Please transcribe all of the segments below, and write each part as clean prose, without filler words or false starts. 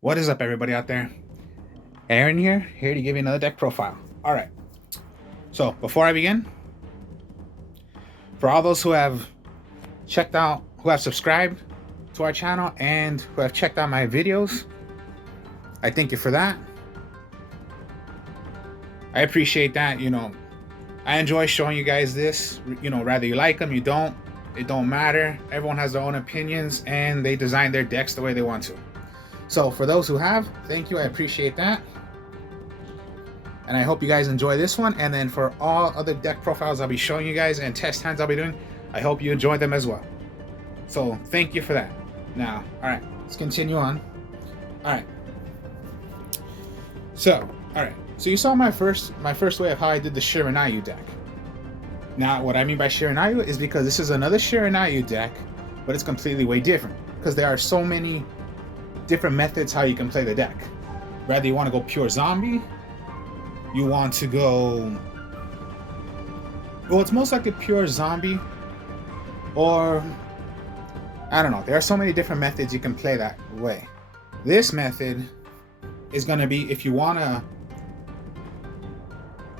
What is up, everybody out there? Aaron here to give you another deck profile. All right. So before I begin, for all those who have checked out, who have subscribed to our channel and who have checked out my videos, I thank you for that. I appreciate that. I enjoy showing you guys this. Whether you like them, you don't, it don't matter. Everyone has their own opinions and they design their decks the way they want to. So for those who have, thank you. I appreciate that. And I hope you guys enjoy this one. And then for all other deck profiles I'll be showing you guys and test hands I'll be doing, I hope you enjoy them as well. So thank you for that. Now, all right, let's continue on. All right. So you saw my first way of how I did the Shiranui deck. Now, what I mean by Shiranui is because this is another Shiranui deck, but it's completely way different because there are so many different methods how you can play the deck. Whether you want to go pure zombie, you want to go, well, it's most like a pure zombie, or I don't know. There are so many different methods you can play that way. This method is going to be if you want to,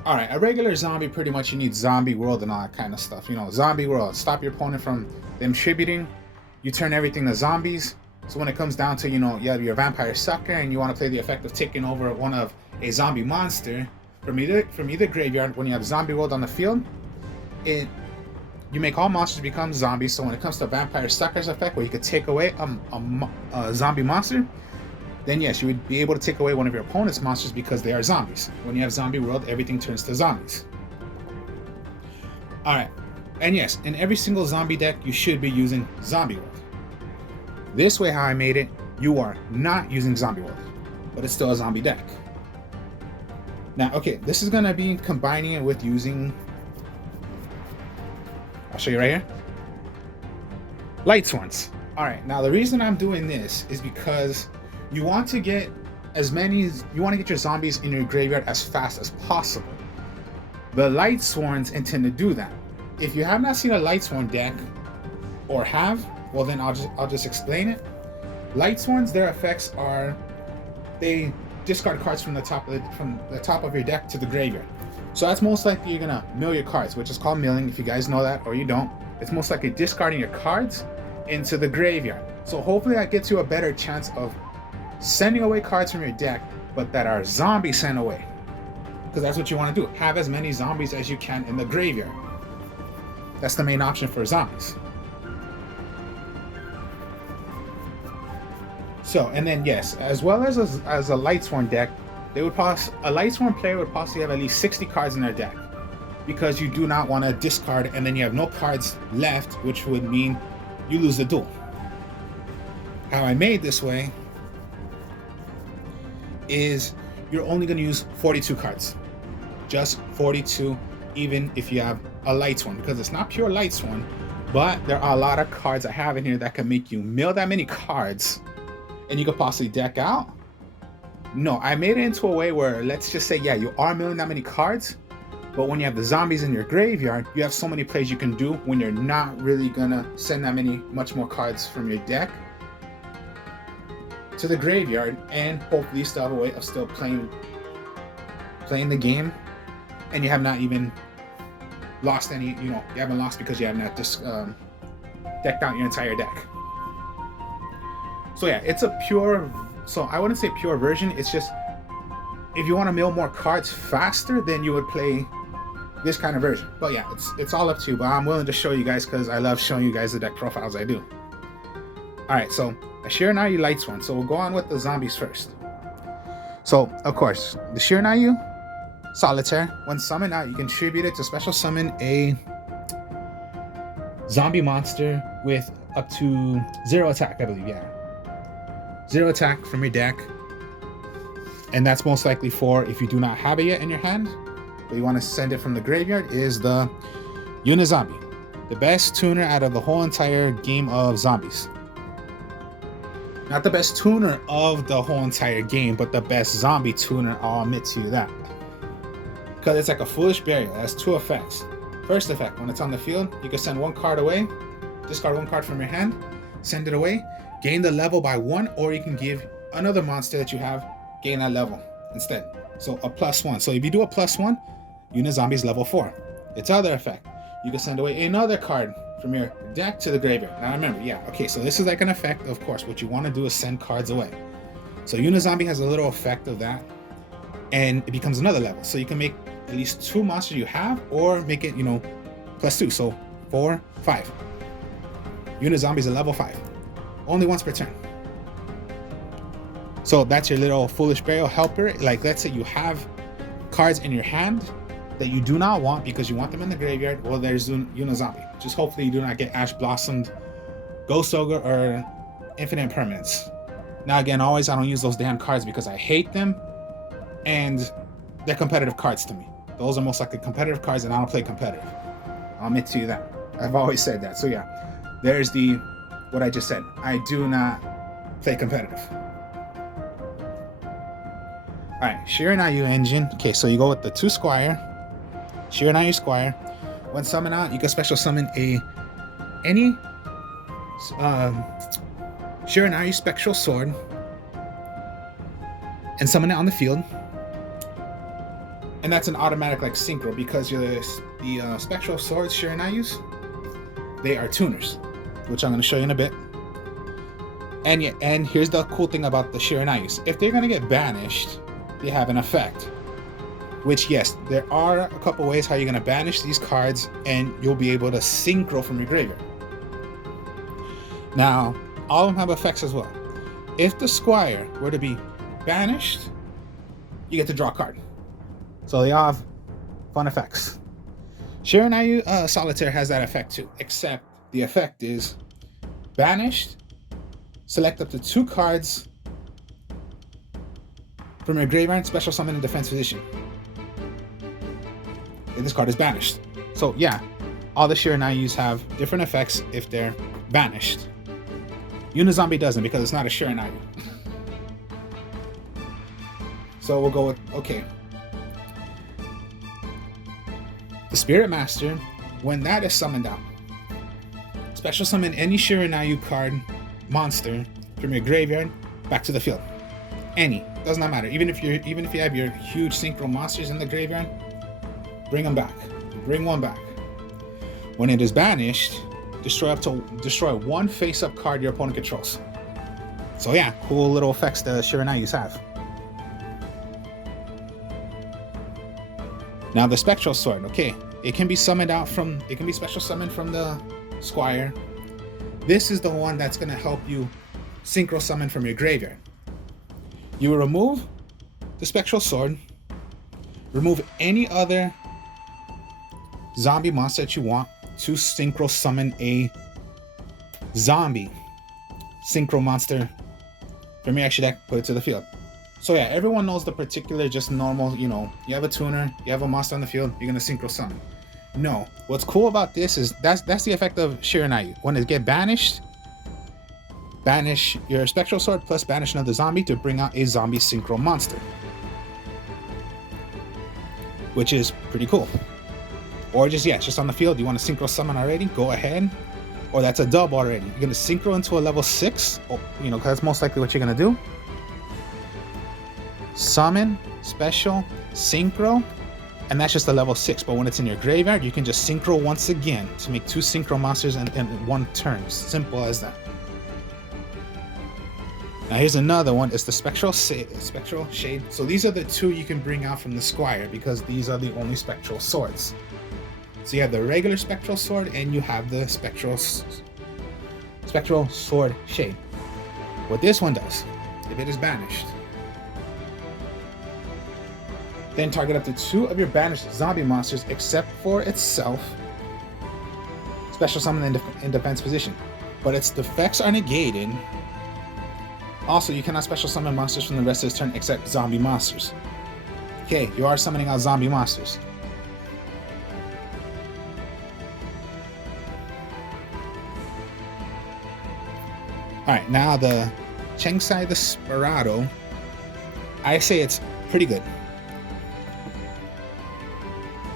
all right, a regular zombie, pretty much you need zombie world and all that kind of stuff. Zombie world, stop your opponent from them tributing. You turn everything to zombies. So when it comes down to, you have your vampire sucker and you want to play the effect of taking over one of a zombie monster from either graveyard, when you have zombie world on the field, you make all monsters become zombies. So when it comes to vampire sucker's effect, where you could take away a zombie monster, then yes, you would be able to take away one of your opponent's monsters because they are zombies. When you have zombie world, everything turns to zombies. All right, and yes, in every single zombie deck, you should be using zombie world. This way, how I made it, you are not using zombie world, but it's still a zombie deck. Now, okay, this is gonna be combining it with using, I'll show you right here, Lightsworns. All right, now the reason I'm doing this is because you want to get your zombies in your graveyard as fast as possible. The Lightsworns intend to do that. If you have not seen a Lightsworn deck, or have, well then I'll just explain it. Lightsworns, their effects are, they discard cards from the top of your deck to the graveyard. So that's most likely you're gonna mill your cards, which is called milling. If you guys know that or you don't, it's most likely discarding your cards into the graveyard. So hopefully that gets you a better chance of sending away cards from your deck, but that are zombie sent away. Because that's what you want to do. Have as many zombies as you can in the graveyard. That's the main option for zombies. So, and then yes, as well as a Lightsworn deck, a Lightsworn player would possibly have at least 60 cards in their deck, because you do not want to discard and then you have no cards left, which would mean you lose the duel. How I made this way is you're only going to use 42 cards, just 42, even if you have a Lightsworn, because it's not pure Lightsworn, but there are a lot of cards I have in here that can make you mill that many cards and you could possibly deck out. No, I made it into a way where, let's just say, yeah, you are milling that many cards, but when you have the zombies in your graveyard, you have so many plays you can do when you're not really gonna send that much more cards from your deck to the graveyard, and hopefully you still have a way of still playing the game, and you have not even lost any, you haven't lost because you have not just decked out your entire deck. So yeah, it's a pure, so I wouldn't say pure version, it's just, if you want to mill more cards faster, then you would play this kind of version. But yeah, it's all up to you, but I'm willing to show you guys because I love showing you guys the deck profiles I do. Alright, so a Shiranui Lightsworn. So we'll go on with the zombies first. So, of course, the Shiranui Solitaire, when summoned out, you can tribute it to special summon a zombie monster with up to 0 attack, I believe, yeah. 0 attack from your deck. And that's most likely for if you do not have it yet in your hand, but you want to send it from the graveyard, is the Unizombie. The best tuner out of the whole entire game of zombies. Not the best tuner of the whole entire game, but the best zombie tuner, I'll admit to you that. Because it's like a foolish barrier. It has 2 effects. First effect, when it's on the field, you can send 1 card away discard 1 card from your hand, send it away, gain the level by 1, or you can give another monster that you have, gain that level instead. So a +1. So if you do a +1, Unit Zombies level 4. Its other effect, you can send away another card from your deck to the graveyard. Now remember, yeah, okay, so this is like an effect, of course. What you want to do is send cards away. So Unit Zombie has a little effect of that, and it becomes another level. So you can make at least 2 monsters you have, or make it, +2. So 4, 5. Unit Zombies are level 5. Only once per turn. So that's your little Foolish Burial helper. Like, let's say you have cards in your hand that you do not want because you want them in the graveyard. Well, there's Unit Zombie. Just hopefully you do not get Ash Blossomed, Ghost Ogre, or Infinite Permanence. Now again, always I don't use those damn cards because I hate them, and they're competitive cards to me. Those are most likely competitive cards, and I don't play competitive. I'll admit to you that. I've always said that. So yeah, there's what I just said. I do not play competitive. Alright, Shiranui engine. Okay, so you go with the 2 Squire, Shiranui Squire. When summon out, you can special summon any Shiranui Spectral Sword and summon it on the field. And that's an automatic like synchro because the Spectral Swords Shiranuyus, they are tuners, which I'm going to show you in a bit. And here's the cool thing about the Shiranuyus. If they're going to get banished, they have an effect. Which, yes, there are a couple ways how you're going to banish these cards, and you'll be able to synchro from your graveyard. Now, all of them have effects as well. If the Squire were to be banished, you get to draw a card. So they all have fun effects. Shiranui Solitaire has that effect too, except the effect is banished, select up to 2 cards from your graveyard, special summon in defense position. And this card is banished. So yeah, all the Shiranuyus have different effects if they're banished. Unit Zombie doesn't because it's not a Shiranui. So we'll go with, okay. The Spirit Master, when that is summoned out, special summon any Shiranui card monster from your graveyard back to the field. Any, does not matter. Even if you have your huge synchro monsters in the graveyard, bring them back. Bring one back. When it is banished, destroy 1 face-up card your opponent controls. So yeah, cool little effects the Shiranuyus have. Now the Spectral Sword, okay, it can be summoned out from. It can be special summoned from the Squire. This is the one that's gonna help you synchro summon from your graveyard. You will remove the Spectral Sword, remove any other zombie monster that you want to synchro summon a zombie synchro monster from your extra deck, put it to the field. So yeah, everyone knows the particular just normal, you have a tuner, you have a monster on the field, you're gonna synchro summon. No, what's cool about this is that's the effect of Shiranui. When it get banished, banish your Spectral Sword plus banish another zombie to bring out a zombie synchro monster, which is pretty cool. Or just on the field, you want to synchro summon already, go ahead. Or that's a dub already. You're going to synchro into a level 6, because that's most likely what you're going to do. Summon, special, synchro, and that's just a level 6. But when it's in your graveyard, you can just synchro once again to make 2 synchro monsters in 1 turn. Simple as that. Now here's another one. It's the Spectral Shade. So these are the 2 you can bring out from the Squire because these are the only Spectral Swords. So you have the regular Spectral Sword and you have the Spectral Sword Shade. What this one does, if it is banished, then target up to 2 of your banished zombie monsters except for itself. Special summon in defense position. But its effects are negated. Also, you cannot special summon monsters from the rest of this turn except zombie monsters. Okay, you are summoning out zombie monsters. Alright, now the Chengsai Desperado, I say it's pretty good.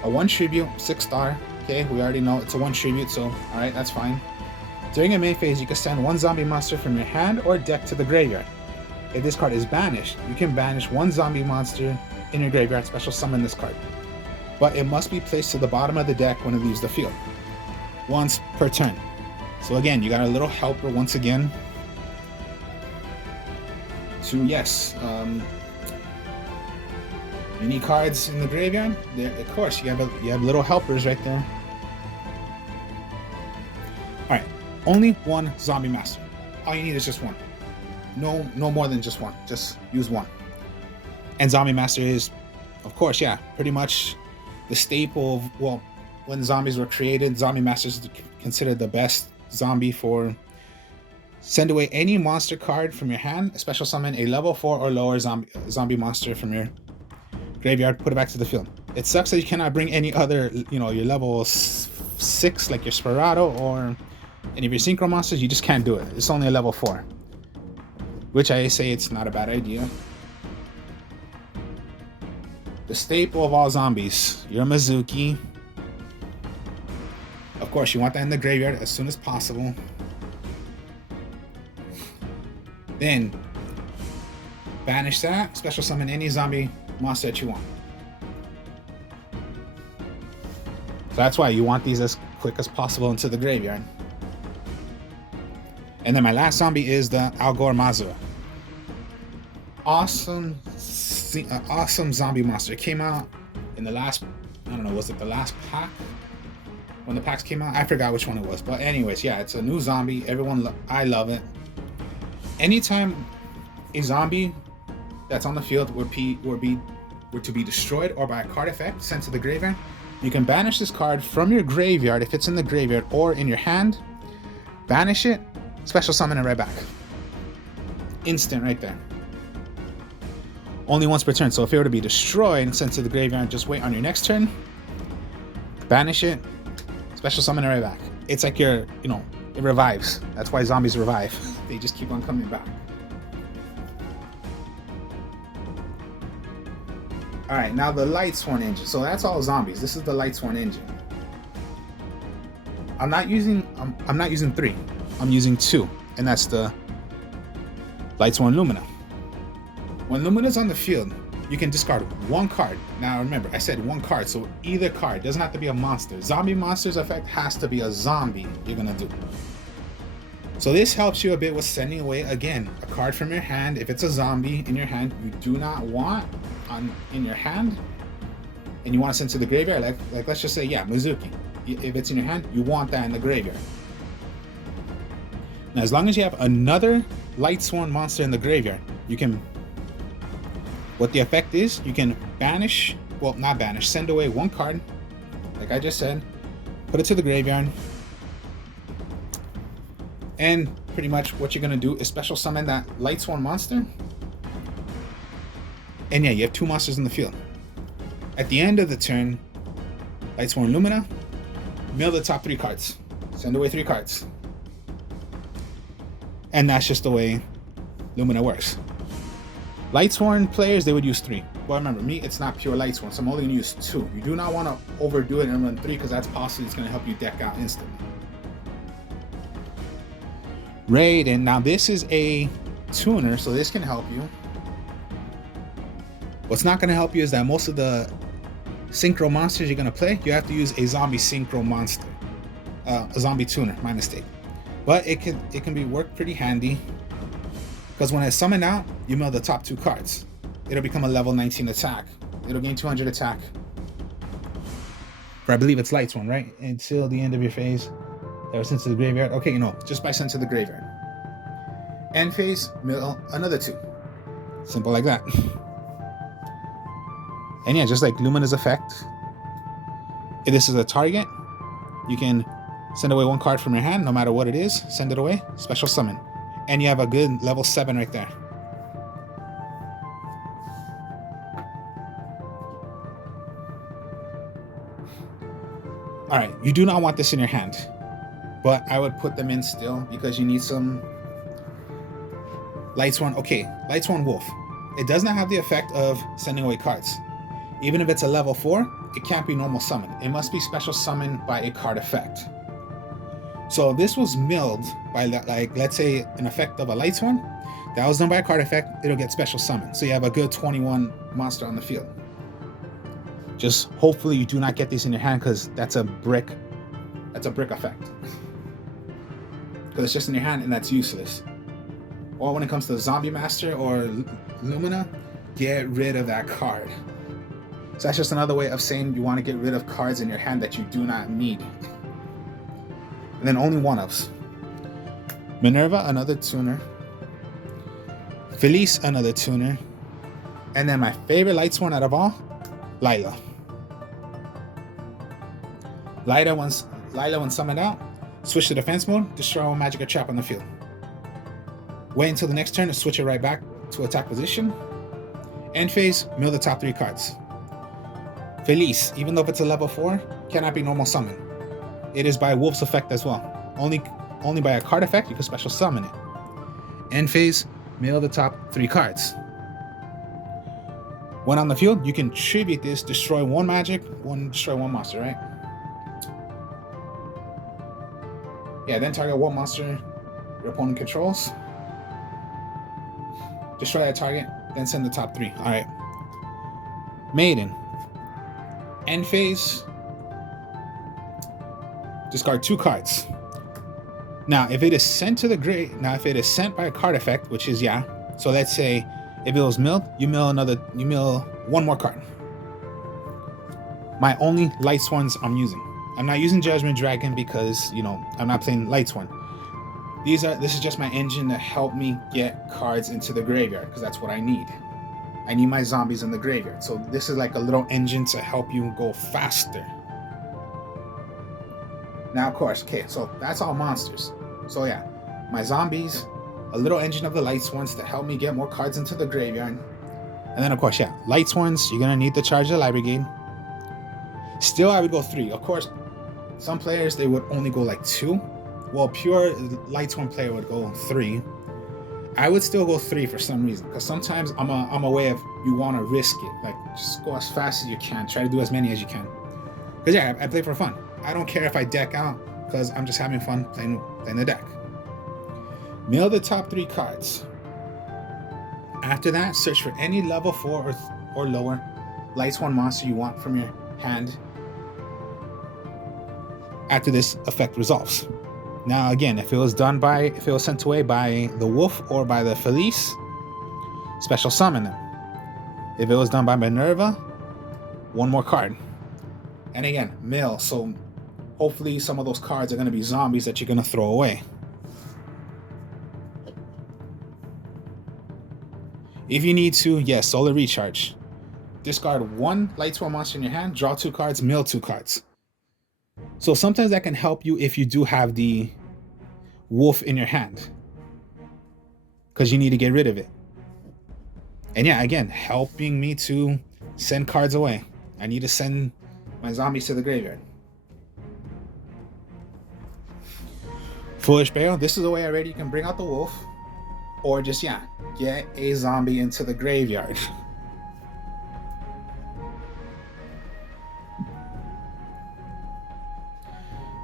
A 1 tribute, 6 star. Okay, we already know it's a 1 tribute, so alright, that's fine. During your main phase, you can send one zombie monster from your hand or deck to the graveyard. If this card is banished, you can banish one zombie monster in your graveyard, special summon this card. But it must be placed to the bottom of the deck when it leaves the field, once per turn. So again, you got a little helper once again to, yes, you need cards in the graveyard. There, of course, you have little helpers right there. All right, only one zombie master. All you need is just one. No more than just one. Just use one. And zombie master is, of course, yeah, pretty much the staple of, well, when zombies were created, zombie master is considered the best zombie for send away any monster card from your hand, special summon a level 4 or lower zombie monster from your graveyard, put it back to the field. It sucks that you cannot bring any other, your level 6 like your Sperato or any of your synchro monsters. You just can't do it. It's only a level 4, which I say it's not a bad idea. The staple of all zombies, your Mizuki. Of course, you want that in the graveyard as soon as possible. Then banish that, special summon any zombie monster that you want. So that's why you want these as quick as possible into the graveyard. And then my last zombie is the Algor Mazua. Awesome zombie monster. It came out in the last, I don't know, was it the last pack? When the packs came out? I forgot which one it was. But anyways, yeah, it's a new zombie. I love it. Anytime a zombie that's on the field were to be destroyed or by a card effect sent to the graveyard, you can banish this card from your graveyard if it's in the graveyard or in your hand. Banish it, special summon it right back. Instant right there. Only once per turn. So if it were to be destroyed and sent to the graveyard, just wait on your next turn. Banish it, special summon it right back. It's like it revives. That's why zombies revive. They just keep on coming back. Alright, now the Lightsworn engine. So that's all zombies. This is the Lightsworn engine. I'm not using 3. I'm using 2. And that's the Lightsworn Lumina. When Lumina's on the field, you can discard one card. Now remember, I said one card, so either card. Doesn't have to be a monster. Zombie monster's effect has to be a zombie you're gonna do. So this helps you a bit with sending away, again, a card from your hand. If it's a zombie in your hand you do not want in your hand, and you want to send to the graveyard, like let's just say, yeah, Mizuki. If it's in your hand, you want that in the graveyard. Now, as long as you have another Lightsworn monster in the graveyard, you can, what the effect is, you can banish, well, not banish, send away one card, like I just said, put it to the graveyard, and pretty much what you're going to do is special summon that Lightsworn monster. And yeah, you have 2 monsters in the field. At the end of the turn, Lightsworn Lumina, mill the top 3 cards. Send away 3 cards. And that's just the way Lumina works. Lightsworn players, they would use 3. But remember, me, it's not pure Lightsworn, so I'm only going to use 2. You do not want to overdo it and run 3, because that's possibly it's going to help you deck out instantly. Raiden, now this is a tuner, so this can help you. What's not going to help you is that most of the synchro monsters you're going to play, you have to use a zombie synchro monster. A zombie tuner, my mistake. But it can be worked pretty handy, because when it's summoned out, you mill the top 2 cards. It'll become a level 19 attack. It'll gain 200 attack. For I believe it's Lightsworn, right? Until the end of your phase. That was sent to the graveyard. Okay, just by sent to the graveyard. End phase, mill another 2. Simple like that. And yeah, just like Lumina's effect, if this is a target, you can send away 1 card from your hand, no matter what it is, send it away, special summon. And you have a good level 7 right there. Alright, you do not want this in your hand, but I would put them in still, because you need some Lightsworn. Okay, Lightsworn Wolf. It does not have the effect of sending away cards. Even if it's a level 4, it can't be normal summon. It must be special summoned by a card effect. So this was milled by, like, let's say an effect of a Lightsworn that was done by a card effect. It'll get special summon. So you have a good 21 monster on the field. Just hopefully you do not get these in your hand, because that's a brick. That's a brick effect. Because it's just in your hand and that's useless. Or when it comes to Zombie Master or Lumina, get rid of that card. So that's just another way of saying you want to get rid of cards in your hand that you do not need. And then only one-ofs. Minerva, another tuner. Felice, another tuner. And then my favorite Lightsworn out of all, Lila. Lila, when summoned out, switch to defense mode, destroy one magic or trap on the field. Wait until the next turn to switch it right back to attack position. End phase, mill the top 3 cards. Felice, even though if it's a level 4, cannot be normal summon. It is by Wolf's effect as well. Only by a card effect you can special summon it. End phase, mill the top 3 cards. When on the field, you can tribute this, destroy 1 magic, destroy 1 monster, right? Yeah, then target 1 monster your opponent controls. Destroy that target, then send the top 3. Alright. Maiden. End phase. Discard 2 cards. Now, if it is sent to the grave, if it is sent by a card effect, which is so let's say if it was milled, you mill 1 more card. My only Lightsworns I'm using. I'm not using Judgment Dragon because, I'm not playing Lightsworn. This is just my engine to help me get cards into the graveyard, because that's what I need. I need my zombies in the graveyard. So this is like a little engine to help you go faster. Now, of course, okay, so that's all monsters. So yeah, my zombies, a little engine of the Lightsworns to help me get more cards into the graveyard. And then, of course, Lightsworns, you're going to need to charge the Light Brigade. Still, I would go 3. Of course, some players, they would only go like 2. Well, pure Lightsworn player would go 3. I would still go 3 for some reason, because sometimes I'm a way of you want to risk it. Like, just go as fast as you can. Try to do as many as you can. Because I play for fun. I don't care if I deck out, because I'm just having fun playing the deck. Mill the top 3 cards. After that, search for any level 4 or lower Lightsworn monster you want from your hand after this effect resolves. Now again, if it was sent away by the Wolf or by the Felice, special summon them. If it was done by Minerva, 1 more card. And again, mill, so hopefully some of those cards are going to be zombies that you're going to throw away. If you need to, yes, solar recharge. Discard 1 Lightsworn monster in your hand, draw 2 cards, mill 2 cards. So sometimes that can help you if you do have the Wolf in your hand, because you need to get rid of it. And again, helping me to send cards away. I need to send my zombies to the graveyard. Foolish Burial, this is a way already you can bring out the Wolf, or just get a zombie into the graveyard.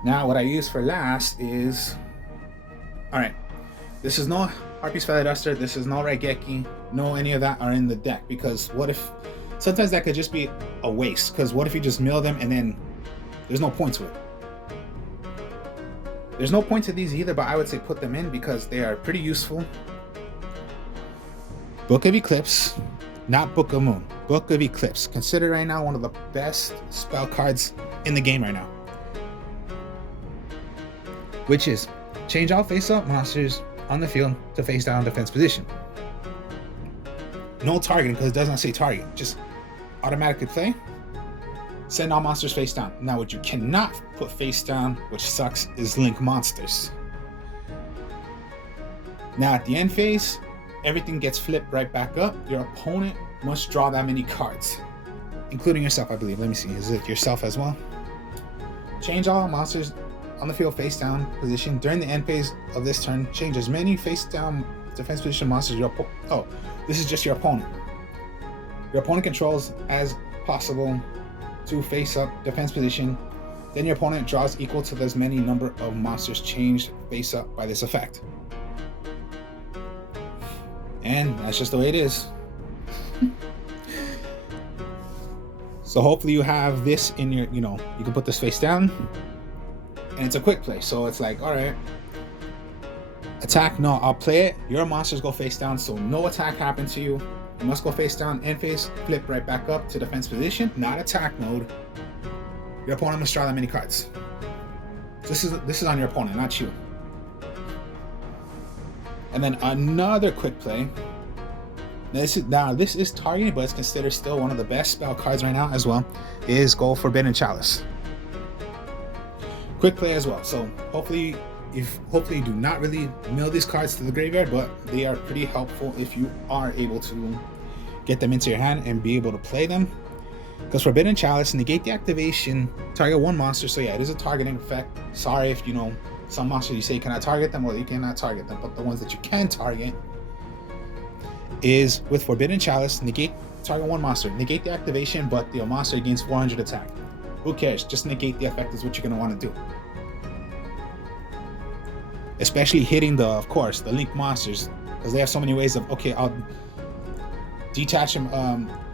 Now what I use for last is, alright, this is no Harpy's Feather Duster, this is no Raigeki, no any of that are in the deck, because what if, sometimes that could just be a waste, because what if you just mill them and then there's no point to it. There's no point to these either, but I would say put them in because they are pretty useful. Book of Eclipse, not Book of Moon, Book of Eclipse. Considered right now one of the best spell cards in the game right now. Which is change all face-up monsters on the field to face-down defense position. No targeting, because it does not say target. Just automatically play. Send all monsters face down. Now what you cannot put face down, which sucks, is link monsters. Now at the end phase, everything gets flipped right back up. Your opponent must draw that many cards, including yourself, I believe. Let me see, is it yourself as well? Change all monsters on the field face down position during the end phase of this turn. Change as many face down defense position monsters this is just your opponent. Your opponent controls as possible to face up defense position Then your opponent draws equal to as many number of monsters changed face up by this effect. And that's just the way it is. So hopefully you have this in your, you can put this face down, and it's a quick play. So it's like, all right, attack, no, I'll play it. Your monsters go face down, so no attack happened to you. You must go face down, end phase, flip right back up to defense position, not attack mode. Your opponent must draw that many cards. This is on your opponent, not you. And then another quick play. This is targeting, but it's considered still one of the best spell cards right now as well, is go Forbidden Chalice. Quick play as well. So hopefully you do not really mill these cards to the graveyard, but they are pretty helpful if you are able to get them into your hand and be able to play them. Because Forbidden Chalice, negate the activation, target one monster. So yeah, it is a targeting effect. Sorry if some monsters you say you cannot target them, well, you cannot target them, but the ones that you can target is with Forbidden Chalice, target one monster, negate the activation, but the monster gains 400 attack. Who cares? Just negate the effect is what you're going to want to do. Especially hitting of course, the link monsters, because they have so many ways of, okay, I'll detach them,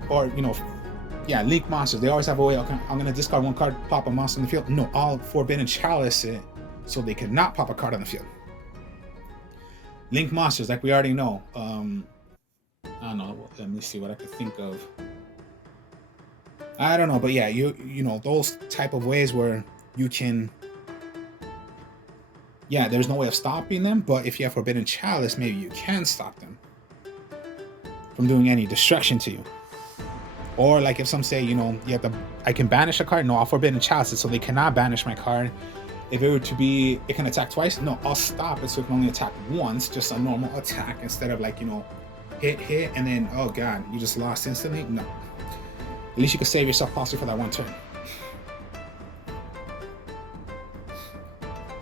link monsters. They always have a way, okay, I'm going to discard one card, pop a monster in the field. No, I'll Forbidden Chalice it so they cannot pop a card on the field. Link monsters, like we already know, I don't know, let me see what I could think of. I don't know, but yeah, you know those type of ways where you can, there's no way of stopping them, but if you have Forbidden Chalice, maybe you can stop them from doing any destruction to you. Or like if some say, I can banish a card. No, I'll Forbidden Chalice it so they cannot banish my card. If it were to be, it can attack twice. No, I'll stop it so it can only attack once, just a normal attack instead of like, hit, and then, oh god, you just lost instantly. No. At least you can save yourself possibly for that one turn.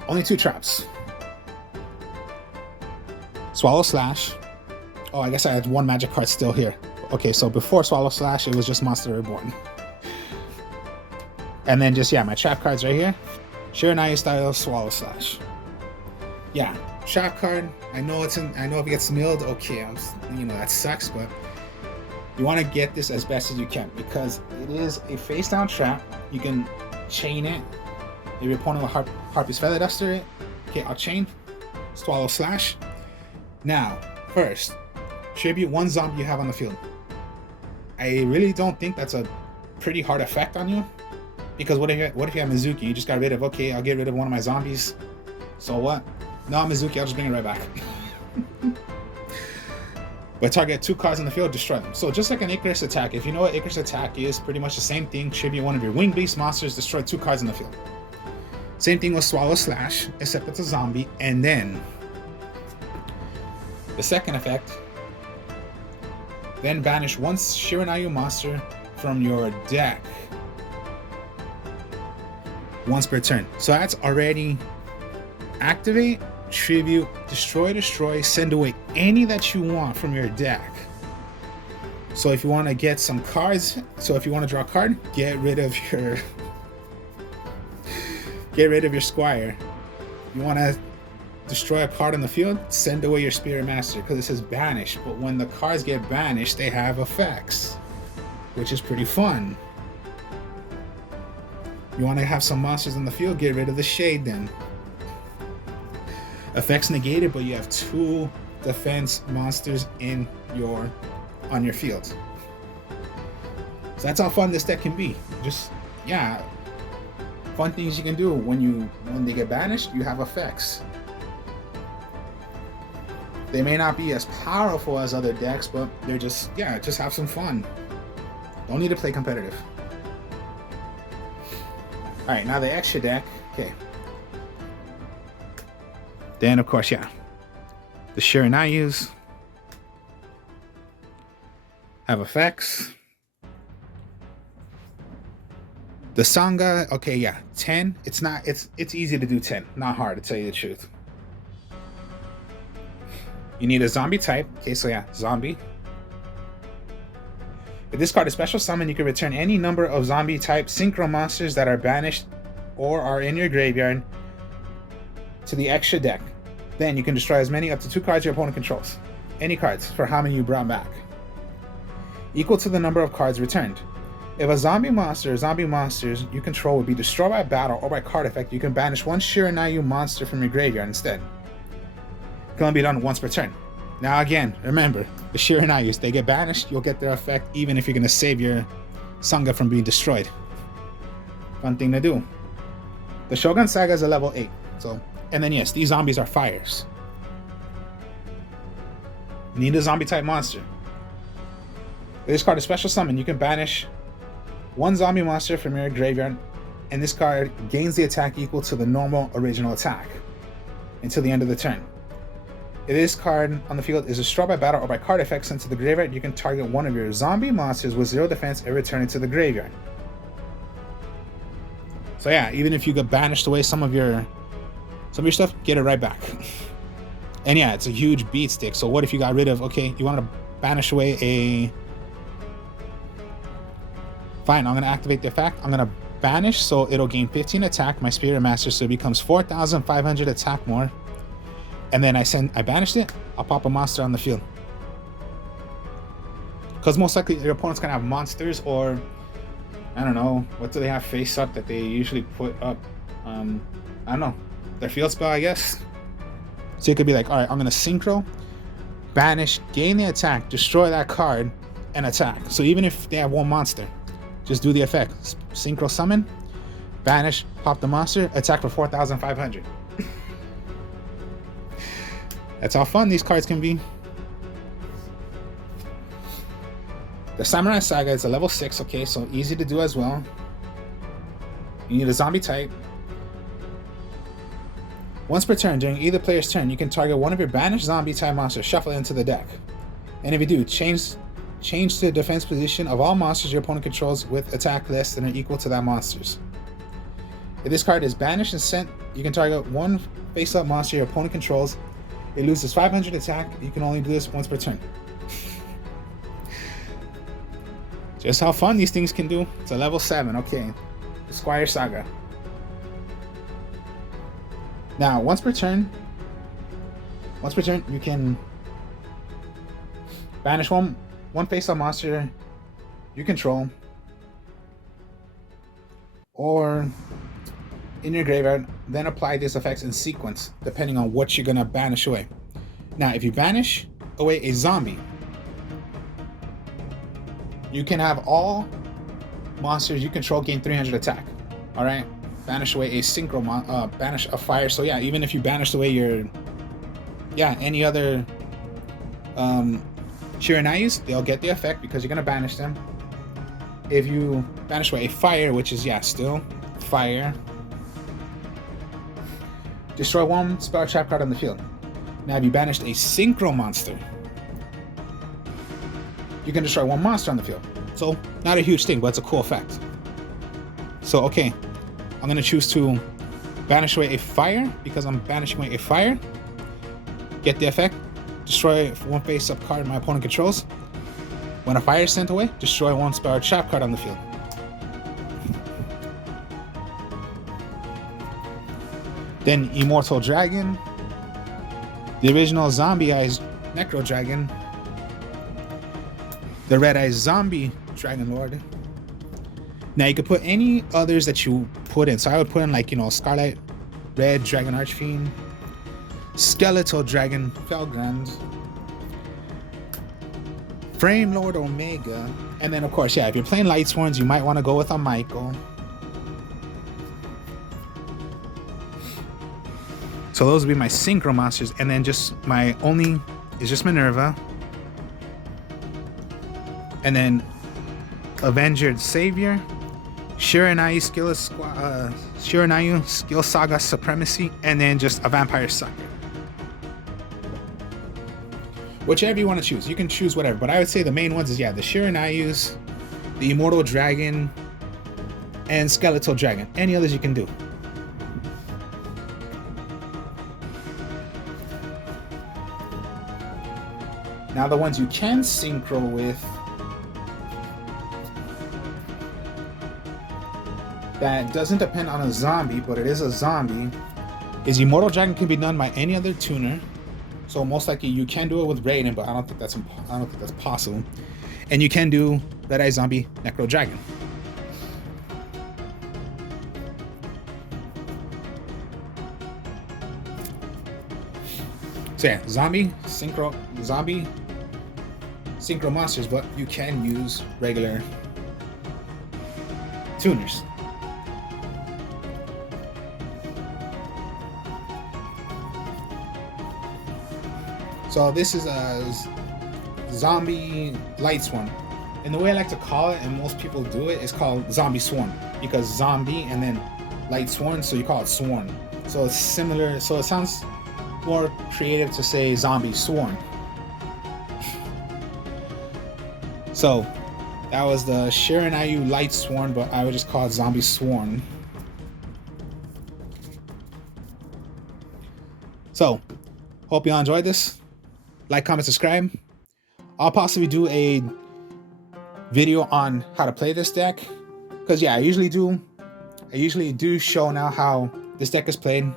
Only 2 traps. Swallow Slash. Oh, I guess I had 1 magic card still here. Okay, so before Swallow Slash, it was just Monster Reborn. And then just, my trap cards right here. Shiranui style Swallow Slash. Yeah, trap card. I know if it gets milled, okay, that sucks, but you want to get this as best as you can because it is a face down trap. You can chain it. If your opponent will Harpy's Feather Duster it, okay, I'll chain, Swallow Slash. Now, first, tribute 1 zombie you have on the field. I really don't think that's a pretty hard effect on you, because what if you have Mizuki? You just got rid of, okay, I'll get rid of one of my zombies. So what? No, Mizuki, I'll just bring it right back. But target 2 cards on the field, destroy them. So just like an Icarus attack, if you know what Icarus attack is, pretty much the same thing. Tribute 1 of your winged beast monsters, destroy 2 cards on the field. Same thing with Swallow Slash, except it's a zombie. And then the second effect, then banish 1 Shiranui monster from your deck once per turn. So that's already activate, tribute, destroy, send away any that you want from your deck. So if you want to get some cards, so if you want to draw a card, get rid of your Squire. You want to destroy a card on the field, send away your Spirit Master, because it says banish, but when the cards get banished, they have effects, which is pretty fun. You want to have some monsters on the field, get rid of the Shade then. Effects negated, but you have 2 defense monsters on your field. So that's how fun this deck can be. Just, fun things you can do when they get banished, you have effects. They may not be as powerful as other decks, but they're just have some fun. Don't need to play competitive. Alright, now the extra deck. Okay. Then, of course, the Shiranuyus have effects. The Sangha, 10. It's easy to do 10. Not hard, to tell you the truth. You need a zombie type. Okay, so zombie. If this card is special summon, you can return any number of zombie type synchro monsters that are banished or are in your graveyard to the extra deck. Then you can destroy as many up to 2 cards your opponent controls. Any cards for how many you brought back, equal to the number of cards returned. If a zombie monster or zombie monsters you control would be destroyed by battle or by card effect, you can banish 1 Shiranui monster from your graveyard instead. It can only be done once per turn. Now again, remember, the Shiranui, they get banished, you'll get their effect even if you're going to save your Sangha from being destroyed. Fun thing to do. The Shogun Saga is a level 8. And then yes, these zombies are fires. You need a zombie type monster. This card is special summon. You can banish 1 zombie monster from your graveyard, and this card gains the attack equal to the normal original attack until the end of the turn. If this card on the field is destroyed by battle or by card effect sent to the graveyard, you can target one of your zombie monsters with 0 defense and return it to the graveyard. So yeah, even if you get banished away some of your stuff, get it right back. And yeah, it's a huge beat stick. So what if you got rid of, okay, you want to banish away a... Fine, I'm going to activate the effect. I'm going to banish, so it'll gain 15 attack, my Spirit Master, so it becomes 4,500 attack more. And then I banished it, I'll pop a monster on the field. Because most likely your opponent's going to have monsters, or I don't know, what do they have face up that they usually put up? I don't know, their field spell, I guess. So it could be like, alright, I'm going to synchro, banish, gain the attack, destroy that card, and attack. So even if they have 1 monster, just do the effect. Synchro summon, banish, pop the monster, attack for 4,500. That's how fun these cards can be. The Samurai Saga is a level 6, okay, so easy to do as well. You need a zombie type. Once per turn, during either player's turn, you can target one of your banished zombie type monsters, shuffle it into the deck. And if you do, change the defense position of all monsters your opponent controls with attack less than or equal to that monster's. If this card is banished and sent, you can target 1 face-up monster your opponent controls. It loses 500 attack. You can only do this once per turn. Just how fun these things can do. It's a level 7, okay. The Squire Saga. Now, once per turn, you can banish one face-up monster you control, or in your graveyard, then apply these effects in sequence, depending on what you're gonna banish away. Now, if you banish away a zombie, you can have all monsters you control gain 300 attack. All right, banish away a synchro banish a fire. So yeah, even if you banished away your any other Shiranuyus, they'll get the effect because you're gonna banish them. If you banish away a fire, which is still fire, destroy 1 spell trap card on the field. Now, if you banished a synchro monster, you can destroy 1 monster on the field. So not a huge thing, but it's a cool effect. So okay, I'm gonna choose to banish away a fire because I'm banishing away a fire. Get the effect. Destroy 1 face-up card my opponent controls. When a fire is sent away, destroy 1 spell trap card on the field. Then Immortal Dragon, the original Zombie Eyes Necro Dragon, the Red Eyes Zombie Dragon Lord. Now you could put any others that you put in. So I would put in Scarlet Red Dragon Archfiend, Skeletal Dragon Felgrand, Frame Lord Omega, and then of course, if you're playing Lightsworns, you might want to go with a Michael. So those would be my synchro monsters, and then just just Minerva, and then Avenger Savior, Shiranui Skill Saga Supremacy, and then just a Vampire Sucker. Whichever you want to choose, you can choose whatever. But I would say the main ones is the Shiranuyus, the Immortal Dragon, and Skeletal Dragon. Any others you can do. Now the ones you can synchro with, that doesn't depend on a zombie, but it is a zombie, is Immortal Dragon can be done by any other tuner. So most likely you can do it with Raiden, but I don't think that's possible. And you can do Red Eye Zombie Necro Dragon. So yeah, zombie synchro monsters, but you can use regular tuners. So this is a zombie Lightsworn. And the way I like to call it, and most people do it, is called Zombie Swarm, because zombie and then Lightsworn, so you call it Swarm. So it's similar, so it sounds more creative to say Zombie Swarm. So that was the Shiranui Lightsworn, but I would just call it Zombie Swarm. So hope you all enjoyed this. Like, comment, subscribe. I'll possibly do a video on how to play this deck, because yeah, I usually do show now how this deck is played,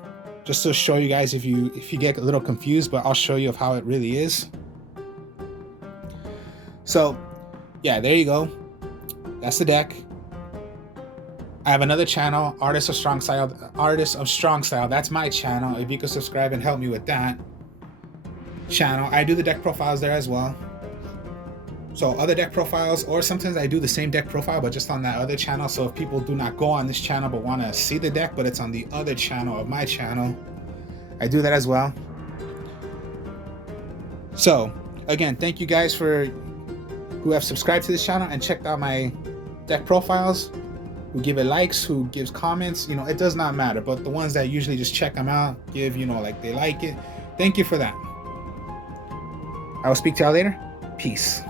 just to show you guys if you get a little confused, but I'll show you of how it really is. So yeah, there you go. That's the deck. I have another channel, Artists of Strong Style. That's my channel. If you could subscribe and help me with that channel. I do the deck profiles there as well. So other deck profiles, or sometimes I do the same deck profile but just on that other channel. So if people do not go on this channel but want to see the deck, but it's on the other channel of my channel, I do that as well. So again, thank you guys who have subscribed to this channel and checked out my deck profiles, who give it likes, who gives comments. You know, it does not matter, but the ones that usually just check them out, give, you know, like they like it, thank you for that. I will speak to y'all later. Peace.